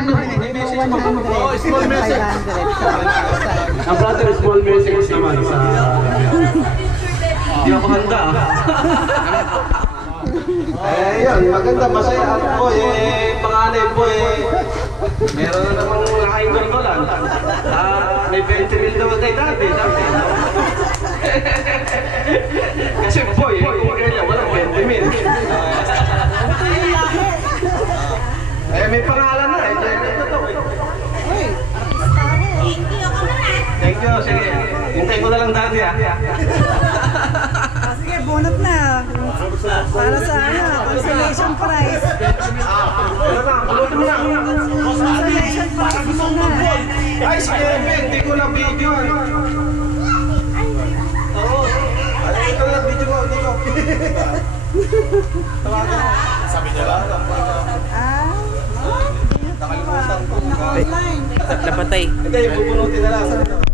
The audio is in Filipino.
Oh, small message. 500. Ang brother, small message naman sa... Hindi ako handa. Yun, maganda, masaya ako po panganay po meron na namang nakain gorgolan. May 20 mil daw kay dati. Kasi po kung kanya walang 20 mil. May pangalan na Thank you, sige. Hintayin ko na lang dati Sige, bunot na. Para sa consolation prize. Bulotin mo na. Consolation prize mo na. Ay, sige, hindi ko na video. Oo. Ito na video mo, hindi ko. Sabi niya lang. Nakalimutan ko. Napatay. Hindi, bubunutin na lang.